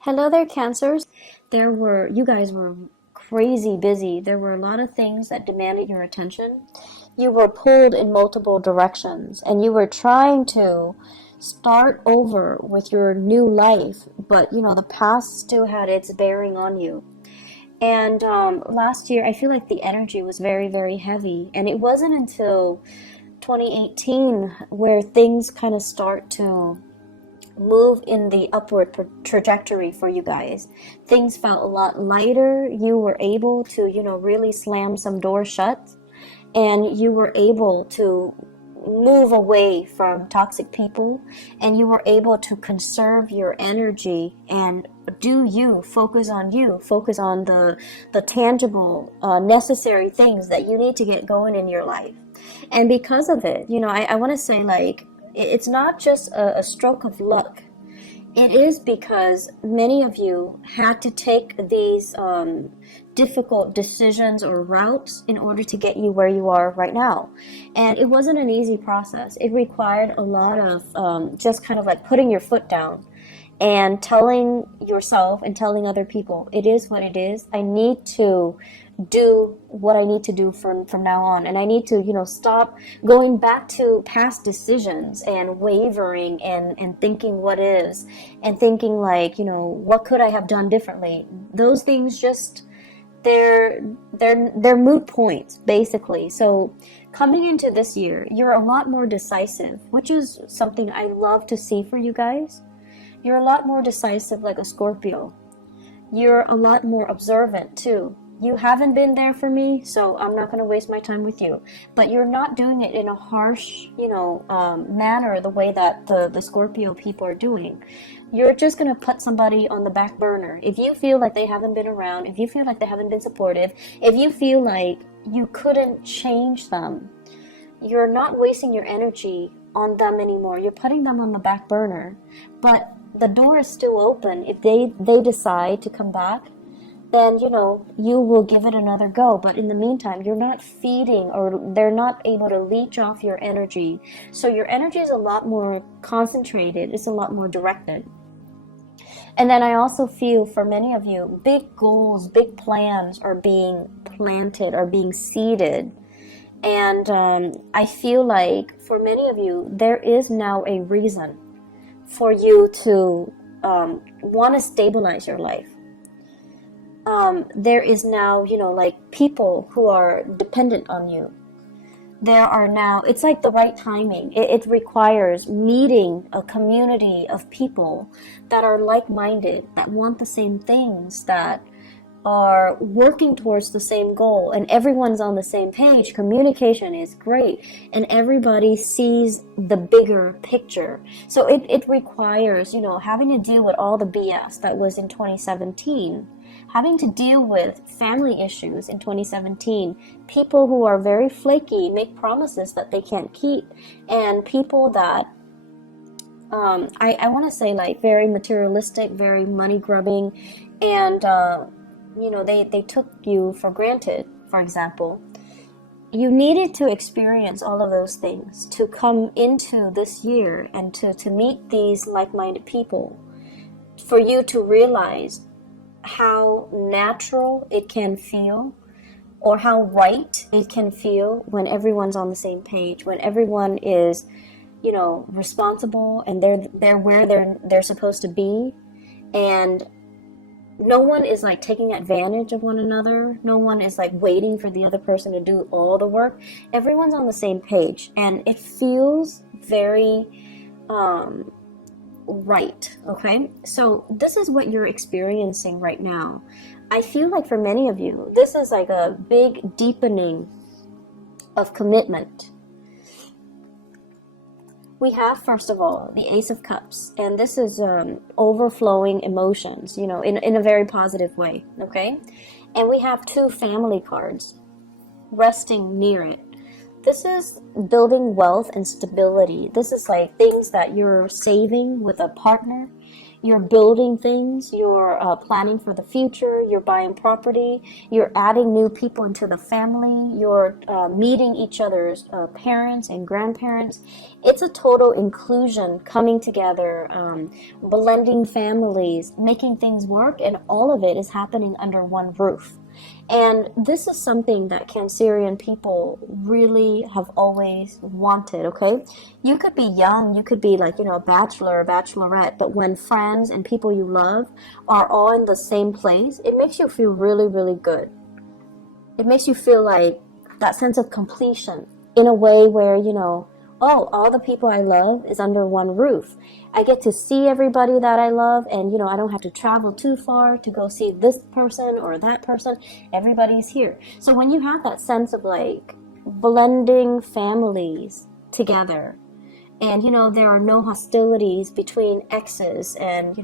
Hello there, Cancers. You guys were crazy busy. There were a lot of things that demanded your attention. You were pulled in multiple directions and you were trying to start over with your new life, but the past still had its bearing on you. And last year, I feel like the energy was very, very heavy. And it wasn't until 2018 where things kind of start to move in the upward trajectory for you guys. Things felt a lot lighter. You were able to, really slam some doors shut, and you were able to move away from toxic people, and you were able to conserve your energy and focus on the tangible, necessary things that you need to get going in your life. And because of it, I want to say, like, it's not just a stroke of luck. It is because many of you had to take these difficult decisions or routes in order to get you where you are right now. And it wasn't an easy process. It required a lot of just kind of like putting your foot down and telling yourself and telling other people, it is what it is. I need to do what I need to do from now on. And I need to, stop going back to past decisions and wavering and thinking what is and thinking like, what could I have done differently? Those things just, they're moot points, basically. So coming into this year, you're a lot more decisive, which is something I love to see for you guys. You're a lot more decisive, like a Scorpio. You're a lot more observant too. You haven't been there for me, so I'm not going to waste my time with you. But you're not doing it in a harsh, manner, the way that the Scorpio people are doing. You're just going to put somebody on the back burner. If you feel like they haven't been around, if you feel like they haven't been supportive, if you feel like you couldn't change them, you're not wasting your energy on them anymore. You're putting them on the back burner. But the door is still open. If they decide to come back, then you will give it another go. But in the meantime, you're not feeding, or they're not able to leech off your energy. So your energy is a lot more concentrated. It's a lot more directed. And then I also feel for many of you, big goals, big plans are being planted, are being seeded. And I feel like for many of you, there is now a reason for you to want to stabilize your life. There is now, like people who are dependent on you. There are now, it's like the right timing. It requires meeting a community of people that are like-minded, that want the same things, that are working towards the same goal, and everyone's on the same page. Communication is great, and everybody sees the bigger picture. So it requires, having to deal with all the BS that was in 2017, having to deal with family issues in 2017, people who are very flaky, make promises that they can't keep, and people that I want to say, like, very materialistic, very money grubbing, and they took you for granted. For example, you needed to experience all of those things to come into this year and to meet these like-minded people, for you to realize how natural it can feel, or how right it can feel when everyone's on the same page, when everyone is, responsible, and they're where they're supposed to be, and no one is like taking advantage of one another. No one is like waiting for the other person to do all the work. Everyone's on the same page, and it feels very right. Okay, so this is what you're experiencing right now. I feel like for many of you, this is like a big deepening of commitment. We have, first of all, the Ace of Cups, and this is overflowing emotions, in a very positive way, okay? And we have two family cards resting near it. This is building wealth and stability. This is like things that you're saving with a partner. You're building things, you're planning for the future, you're buying property, you're adding new people into the family, you're meeting each other's parents and grandparents. It's a total inclusion, coming together, blending families, making things work, and all of it is happening under one roof. And this is something that Cancerian people really have always wanted, okay? You could be young, you could be like, a bachelor or bachelorette, but when friends and people you love are all in the same place, it makes you feel really, really good. It makes you feel like that sense of completion in a way where, oh, all the people I love is under one roof. I get to see everybody that I love, and I don't have to travel too far to go see this person or that person. Everybody's here. So when you have that sense of like blending families together, and there are no hostilities between exes and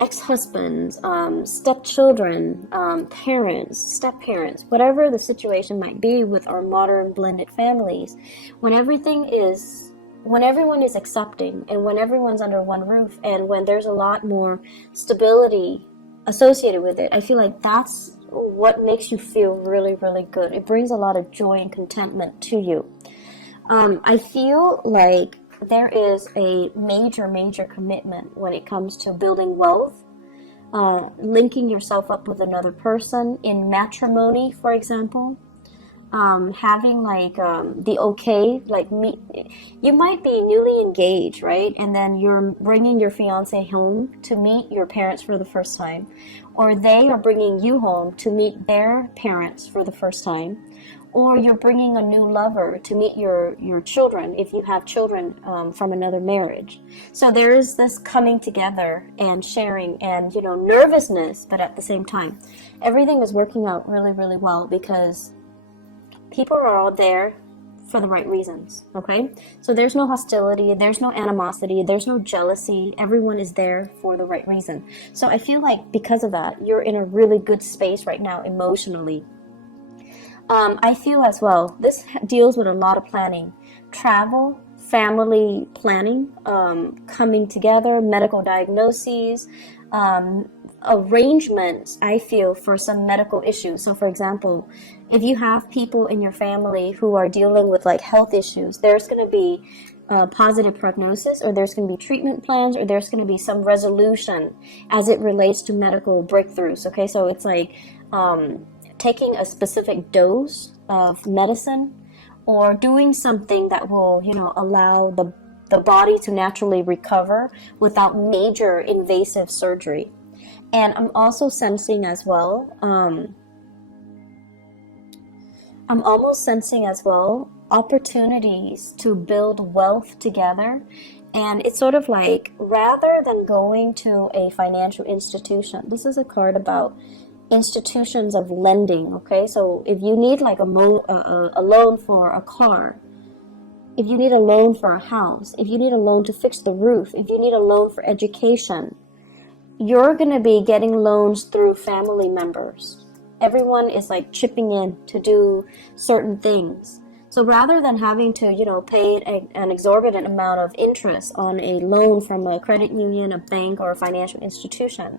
ex-husbands, stepchildren, parents, step-parents, whatever the situation might be with our modern blended families, when everyone is accepting, and when everyone's under one roof, and when there's a lot more stability associated with it, I feel like that's what makes you feel really, really good. It brings a lot of joy and contentment to you. I feel like there is a major commitment when it comes to building wealth, linking yourself up with another person in matrimony, for example, having like the okay, like you might be newly engaged, right? And then you're bringing your fiance home to meet your parents for the first time, or they are bringing you home to meet their parents for the first time. Or you're bringing a new lover to meet your children, if you have children from another marriage. So there is this coming together and sharing and, nervousness, but at the same time, everything is working out really, really well because people are all there for the right reasons, okay? So there's no hostility, there's no animosity, there's no jealousy. Everyone is there for the right reason. So I feel like because of that, you're in a really good space right now emotionally. I feel as well, this deals with a lot of planning, travel, family planning, coming together, medical diagnoses, arrangements, I feel, for some medical issues. So for example, if you have people in your family who are dealing with like health issues, there's going to be positive prognosis, or there's going to be treatment plans, or there's going to be some resolution as it relates to medical breakthroughs, okay? So it's like taking a specific dose of medicine, or doing something that will, allow the body to naturally recover without major invasive surgery. And I'm also sensing as well, opportunities to build wealth together. And it's sort of like, rather than going to a financial institution, this is a card about institutions of lending, okay? So if you need like a loan for a car, if you need a loan for a house, if you need a loan to fix the roof, if you need a loan for education, you're going to be getting loans through family members. Everyone is like chipping in to do certain things. So rather than having to, pay an exorbitant amount of interest on a loan from a credit union, a bank, or a financial institution,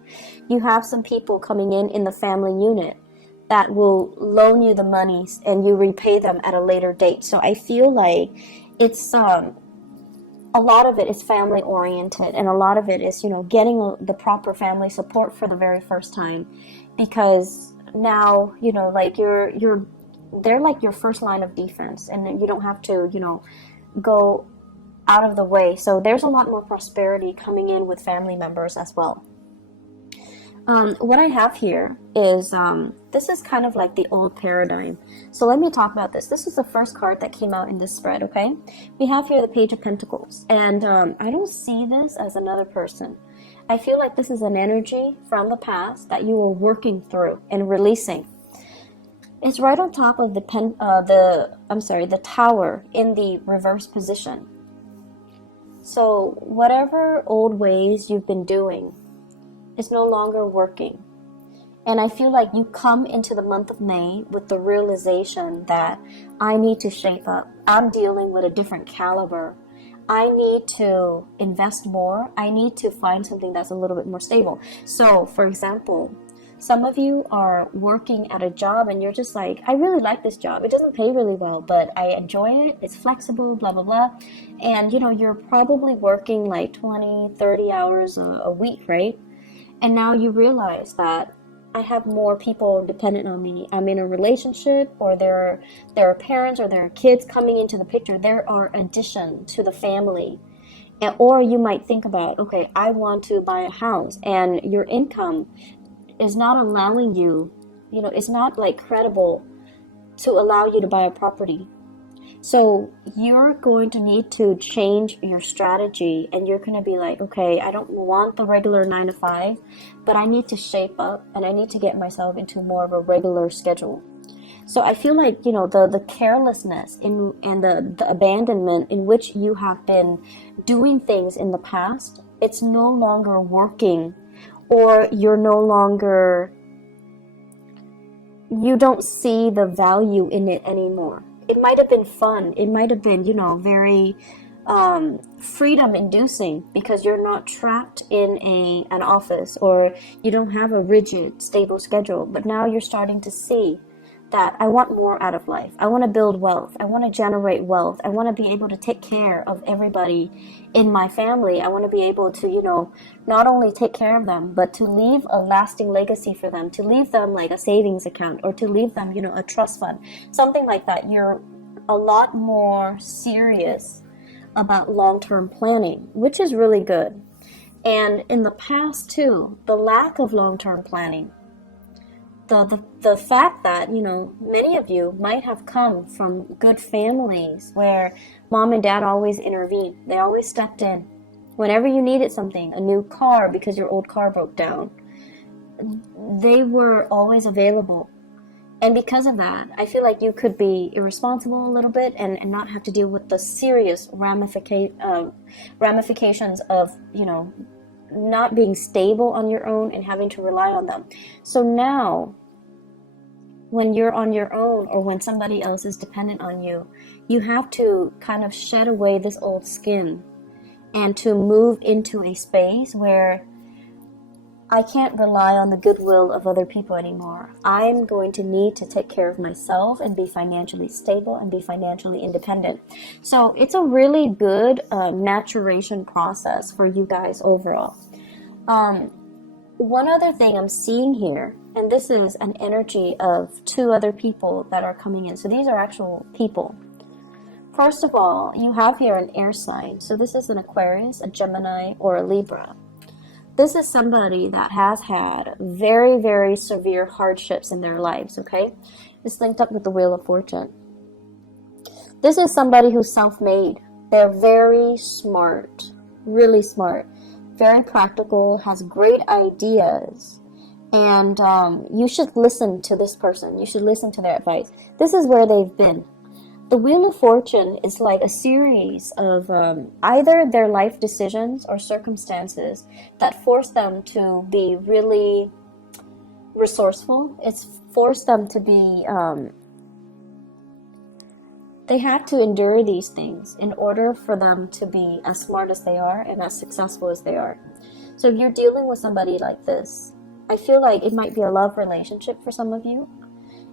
you have some people coming in the family unit that will loan you the monies and you repay them at a later date. So I feel like it's a lot of it is family oriented, and a lot of it is, getting the proper family support for the very first time, because now, like they're like your first line of defense, and you don't have to, go out of the way. So there's a lot more prosperity coming in with family members as well. What I have here is, this is kind of like the old paradigm. So let me talk about this. This is the first card that came out in this spread, okay? We have here the Page of Pentacles. And I don't see this as another person. I feel like this is an energy from the past that you were working through and releasing. It's right on top of the tower in the reverse position. So whatever old ways you've been doing is no longer working. And I feel like you come into the month of May with the realization that I need to shape up. I'm dealing with a different caliber. I need to invest more. I need to find something that's a little bit more stable. So, for example, some of you are working at a job and you're just like, I really like this job. It doesn't pay really well, but I enjoy it. It's flexible, blah, blah, blah. And, you're probably working like 20, 30 hours a week, right? And now you realize that I have more people dependent on me. I'm in a relationship, or there are parents or there are kids coming into the picture. There are addition to the family. Or you might think about, okay, I want to buy a house, and your income is not allowing you, it's not like credible to allow you to buy a property. So you're going to need to change your strategy, and you're going to be like, okay, I don't want the regular 9 to 5, but I need to shape up and I need to get myself into more of a regular schedule. So I feel like, the carelessness and the abandonment in which you have been doing things in the past, it's no longer working, or you don't see the value in it anymore. It might have been fun. It might have been, very freedom inducing, because you're not trapped in an office, or you don't have a rigid, stable schedule. But now you're starting to see that I want more out of life. I want to build wealth. I want to generate wealth. I want to be able to take care of everybody in my family. I want to be able to, not only take care of them, but to leave a lasting legacy for them, to leave them like a savings account, or to leave them, a trust fund, something like that. You're a lot more serious about long-term planning, which is really good. And in the past too, the lack of long-term planning, the fact that, many of you might have come from good families where mom and dad always intervened. They always stepped in. Whenever you needed something, a new car because your old car broke down, they were always available. And because of that, I feel like you could be irresponsible a little bit and not have to deal with the serious ramifications of, not being stable on your own and having to rely on them. So now, when you're on your own, or when somebody else is dependent on you, you have to kind of shed away this old skin and to move into a space where I can't rely on the goodwill of other people anymore. I'm going to need to take care of myself and be financially stable and be financially independent. So it's a really good maturation process for you guys overall. One other thing I'm seeing here, and this is an energy of 2 other people that are coming in. So these are actual people. First of all, you have here an air sign. So this is an Aquarius, a Gemini, or a Libra. This is somebody that has had very, very severe hardships in their lives, okay? It's linked up with the Wheel of Fortune. This is somebody who's self-made. They're very smart, really smart, very practical, has great ideas. And you should listen to this person. You should listen to their advice. This is where they've been. The Wheel of Fortune is like a series of either their life decisions or circumstances that force them to be really resourceful. It's forced them to be, they have to endure these things in order for them to be as smart as they are and as successful as they are. So if you're dealing with somebody like this, I feel like it might be a love relationship for some of you.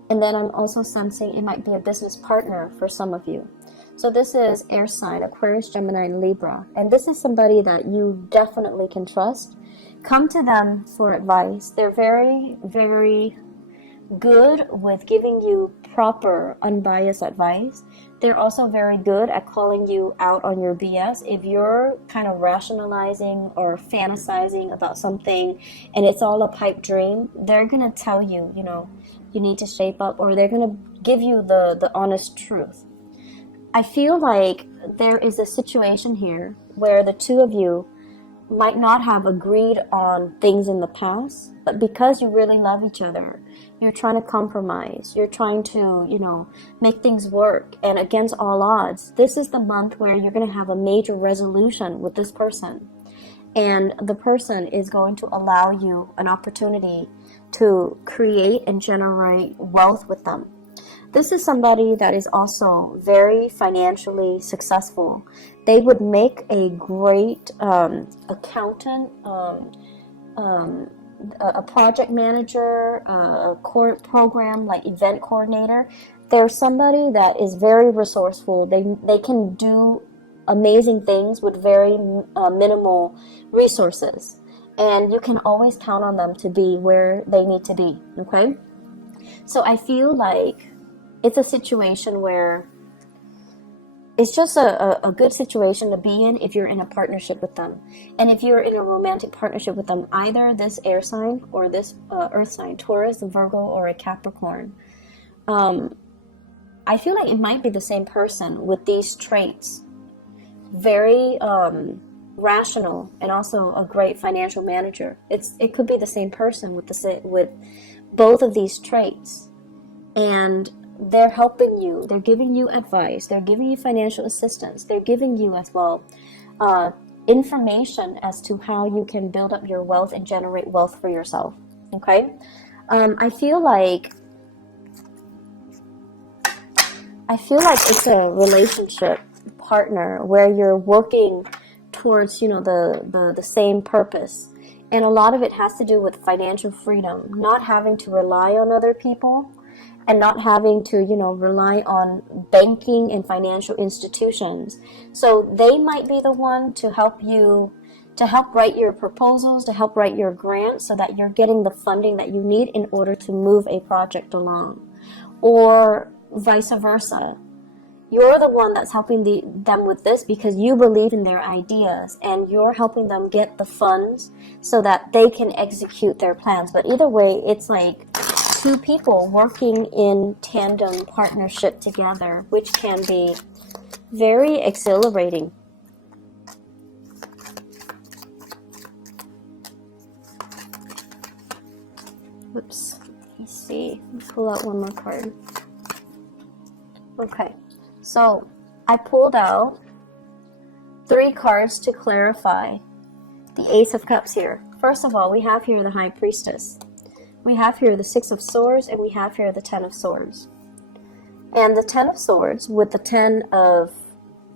And then I'm also sensing it might be a business partner for some of you. So this is air sign, Aquarius, Gemini, and Libra. And this is somebody that you definitely can trust. Come to them for advice. They're very, very good with giving you proper, unbiased advice. They're also very good at calling you out on your BS. If you're kind of rationalizing or fantasizing about something and it's all a pipe dream, they're going to tell you, you need to shape up, or they're going to give you the honest truth. I feel like there is a situation here where the 2 of you might not have agreed on things in the past, but because you really love each other, you're trying to compromise, you're trying to, make things work, and against all odds, this is the month where you're going to have a major resolution with this person. And the person is going to allow you an opportunity to create and generate wealth with them. This is somebody that is also very financially successful. They would make a great accountant, a project manager, a program like event coordinator. They're somebody that is very resourceful. They can do amazing things with very minimal resources, and you can always count on them to be where they need to be. Okay, so I feel like it's a situation where it's just a good situation to be in if you're in a partnership with them. And if you're in a romantic partnership with them, either this air sign or this earth sign, Taurus, a Virgo, or a Capricorn, I feel like it might be the same person with these traits. Very rational, and also a great financial manager. It could be the same person with both of these traits. And they're helping you, they're giving you advice, they're giving you financial assistance, they're giving you as well information as to how you can build up your wealth and generate wealth for yourself. Okay, I feel like it's a relationship partner where you're working towards, you know, the same purpose. And a lot of it has to do with financial freedom, not having to rely on other people, and not having to, you know, rely on banking and financial institutions. So they might be the one to help you, to help write your proposals, to help write your grants, so that you're getting the funding that you need in order to move a project along. Or vice versa. You're the one that's helping them with this because you believe in their ideas, and you're helping them get the funds so that they can execute their plans. But either way, it's like two people working in tandem partnership together, which can be very exhilarating. Whoops. Let's see. Let's pull out one more card. Okay. So I pulled out 3 cards to clarify the Ace of Cups here. First of all, we have here the High Priestess. We have here the 6 of Swords, and we have here the 10 of Swords. And the 10 of Swords with the 10 of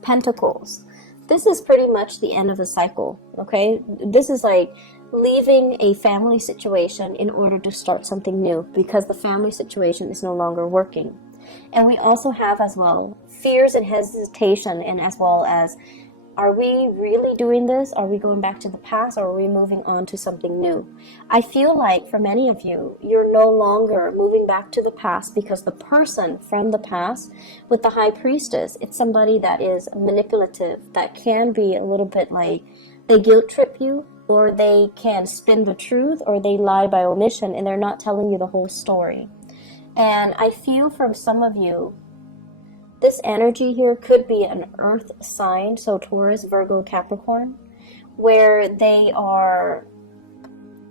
Pentacles. This is pretty much the end of the cycle, okay? This is like leaving a family situation in order to start something new because the family situation is no longer working. And we also have as well fears and hesitation, and as well as, are we really doing this? Are we going back to the past, or are we moving on to something new? I feel like for many of you, you're no longer moving back to the past, because the person from the past with the High Priestess, it's somebody that is manipulative, that can be a little bit like they guilt trip you, or they can spin the truth, or they lie by omission, and they're not telling you the whole story. And I feel from some of you, this energy here could be an earth sign, so Taurus, Virgo, Capricorn, where they are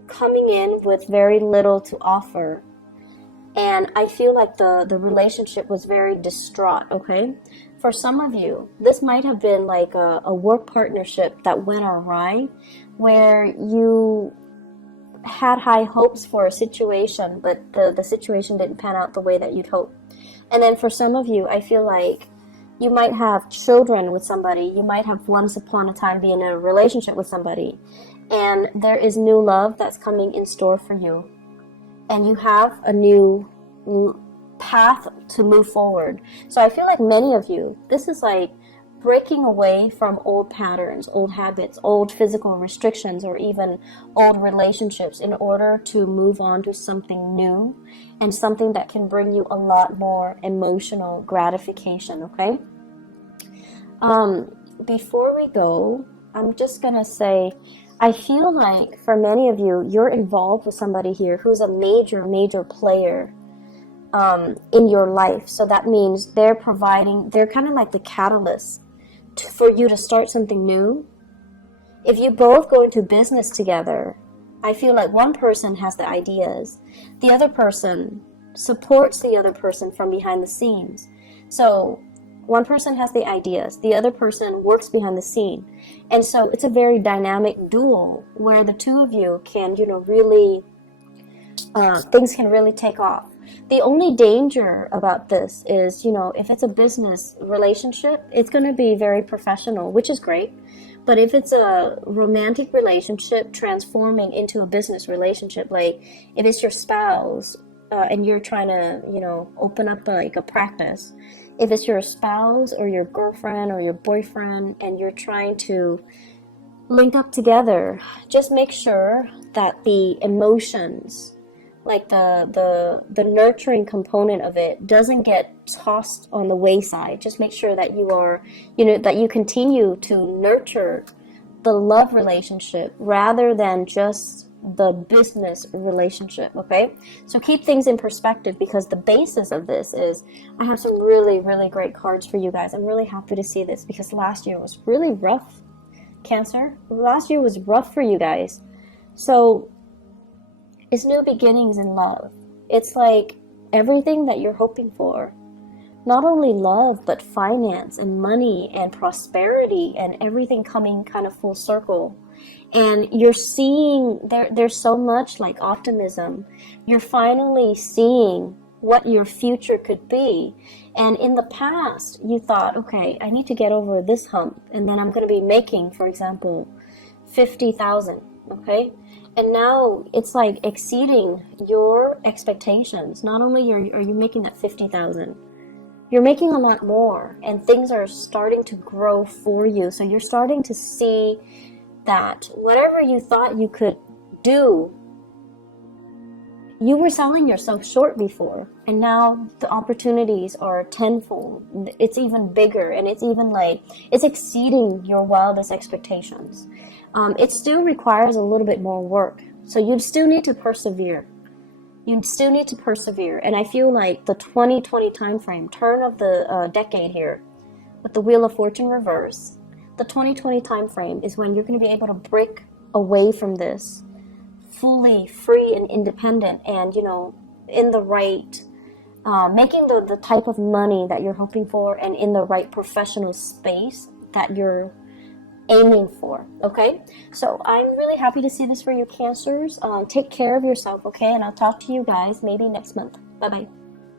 coming in with very little to offer. And I feel like the relationship was very distraught, okay? For some of you, this might have been like a work partnership that went awry, where you had high hopes for a situation, but the situation didn't pan out the way that you'd hoped. And then for some of you, I feel like you might have children with somebody. You might have once upon a time been in a relationship with somebody, and there is new love that's coming in store for you. And you have a new path to move forward. So I feel like many of you, this is like breaking away from old patterns, old habits, old physical restrictions, or even old relationships in order to move on to something new and something that can bring you a lot more emotional gratification, okay? Before we go, I'm just gonna say, I feel like for many of you, you're involved with somebody here who's a major player in your life. So that means they're kind of like the catalyst for you to start something new. If you both go into business together, I feel like one person has the ideas, the other person supports the other person from behind the scenes. So one person has the ideas, the other person works behind the scene. And so it's a very dynamic duel where the two of you can, really, things can really take off. The only danger about this is, you know, if it's a business relationship, it's going to be very professional, which is great. But if it's a romantic relationship transforming into a business relationship, like if it's your spouse and you're trying to, you know, open up like a practice, if it's your spouse or your girlfriend or your boyfriend and you're trying to link up together, just make sure that the emotions, like the nurturing component of it, doesn't get tossed on the wayside. Just make sure that you are, you know, that you continue to nurture the love relationship rather than just the business relationship. Okay, so keep things in perspective, because the basis of this is, I have some really, really great cards for you guys. I'm really happy to see this because last year was really rough. Cancer, last year was rough for you guys. So it's new beginnings in love. It's like everything that you're hoping for. Not only love, but finance and money and prosperity and everything coming kind of full circle. And you're seeing there's so much like optimism. You're finally seeing what your future could be. And in the past, you thought, okay, I need to get over this hump, and then I'm going to be making, for example, 50,000, okay? And now it's like exceeding your expectations. Not only are you making that 50,000, you're making a lot more, and things are starting to grow for you. So you're starting to see that whatever you thought you could do, you were selling yourself short before, and now the opportunities are tenfold. It's even bigger, and it's even like, it's exceeding your wildest expectations. It still requires a little bit more work, so you still need to persevere. You still need to persevere, and I feel like the 2020 time frame, turn of the decade here, with the Wheel of Fortune reverse, the 2020 time frame is when you're going to be able to break away from this, fully free and independent, and, you know, in the right, making the type of money that you're hoping for, and in the right professional space that you're aiming for. Okay, so I'm really happy to see this for you, Cancers. Take care of yourself, okay, and I'll talk to you guys maybe next month. Bye bye.